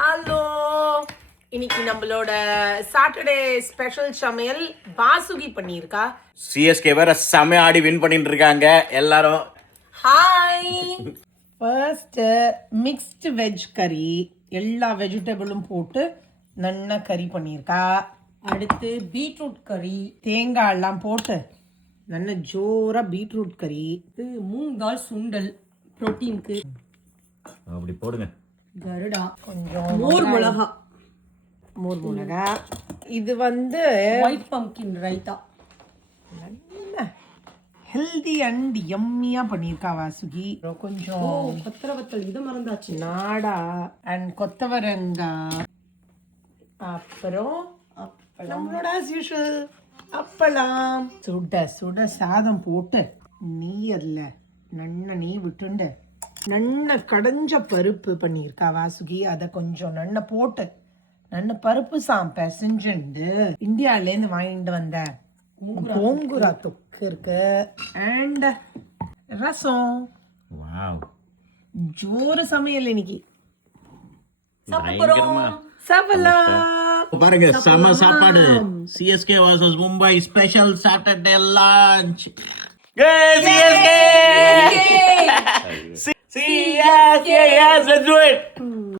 Hello, இன்னைக்கு நம்மளோட Saturday special சமையல் வாசுகி பண்ணியிருக்கா. சிஎஸ்கே வேற செமையா ஆடி வின் பண்ணிட்டு இருக்காங்க எல்லாரும். ஹாய். ஃபர்ஸ்ட் மிக்ஸ்ட் வெஜ் கறி, எல்லா வெஜிடபிளும் போட்டு நல்லா கறி பண்ணியிருக்கா. அடுத்து பீட்ரூட் கறி, தேங்காய் எல்லாம் போட்டு நல்ல ஜோரா பீட்ரூட் கறி. இது மூங் தால் சுண்டல் புரோட்டீனுக்கு. அப்படி போடுங்க. கருடா, கொஞ்சம் மோர் மிளகா, மோர் மிளகா. இது ஒயிட் பம்கின் ரைத்தா. நல்ல ஹெல்தி அண்ட் எம்மியா பண்ணியிருக்கா வாசுகி. கொஞ்சம் கொத்தரவத்தல் இது மறந்தாச்சு. நாடா அண்ட் கொத்தவரங்காய், அப்புறம் நம்மளோட ஆஸ் யூஷுவல் அப்பளம். சுட சுட சாதம் போட்டு நெய் அதில் நெய் விட்டுண்டு நன்ன கடைஞ்ச பருப்பு பண்ணியிருக்கா வாசுகி. அதை கொஞ்சம் போட்டு பருப்பு பிசைஞ்சுண்டு இந்தியாவிலேருந்து வாங்கிட்டு வந்த கோங்குரா தொக்கு இருக்கு அண்ட் ரசம். வாவ், ஜோறு சமையல் இன்னைக்கு. பயங்கரமா. சாப்பிடலாம். பாருங்க, செம சாப்பாடு. CSK vs Mumbai special Saturday lunch. CSK CSK, yes, let's do it.